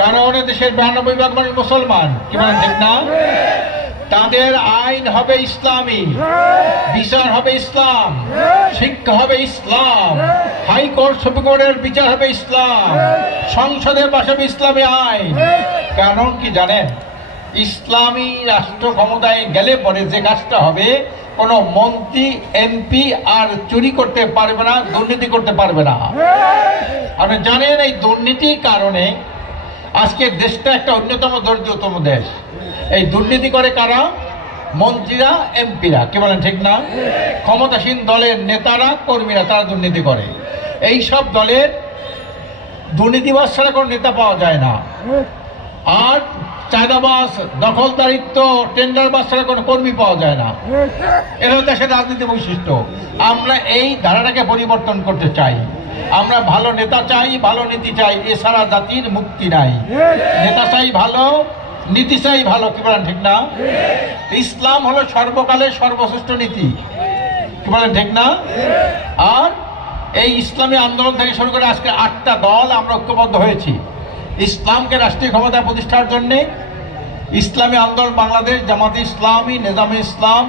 কারণ দেশের 92 ভাগ মানুষ মুসলমান, কি বলেন ঠিক না? তাদের আইন হবে ইসলামী, বিচার হবে ইসলাম, শিক্ষা হবে ইসলাম, হাইকোর্ট সুপ্রিম কোর্টের বিচার হবে ইসলাম, সংসদের পাশে হবে ইসলামী আইন। কারণ কি জানেন, ইসলামী রাষ্ট্র ক্ষমতায় গেলে পরে যে কাজটা হবে, কোনো মন্ত্রী এমপি আর চুরি করতে পারবে না, দুর্নীতি করতে পারবে না। আপনি জানেন এই দুর্নীতির কারণে আজকে দেশটা একটা অন্যতম দরিদ্রতম দেশ। এই দুর্নীতি করে কারা? মন্ত্রীরা, এমপিরা, কি বলেন ঠিক না? ক্ষমতাসীন দলের নেতারা, কর্মীরা, তারা দুর্নীতি করে। এই সব দলের দুর্নীতিবাজ ছাড়া কোনো নেতা পাওয়া যায় না। আর চাঁদাবাজ, দখলদারিত্ব, টেন্ডারবাজ ছাড়া কোনো কর্মী পাওয়া যায় না। এটা দেশের রাজনীতি বৈশিষ্ট্য। আমরা এই ধারাটাকে পরিবর্তন করতে চাই। আমরা ভালো নেতা চাই, ভালো নীতি চাই, এছাড়া জাতির মুক্তি নাই। নেতা চাই ভালো, নীতি চাই ভালো, কি বলেন ঠিক না? ইসলাম হলো সর্বকালের সর্বশ্রেষ্ঠ নীতি, কি বলেন ঠিক না? আর এই ইসলামী আন্দোলন থেকে শুরু করে আজকে 8টা দল আমরা ঐক্যবদ্ধ হয়েছি ইসলামকে রাষ্ট্রীয় ক্ষমতা প্রতিষ্ঠার জন্যে। ইসলামী আন্দোলন বাংলাদেশ, জামাতে ইসলামী, নেজামে ইসলাম,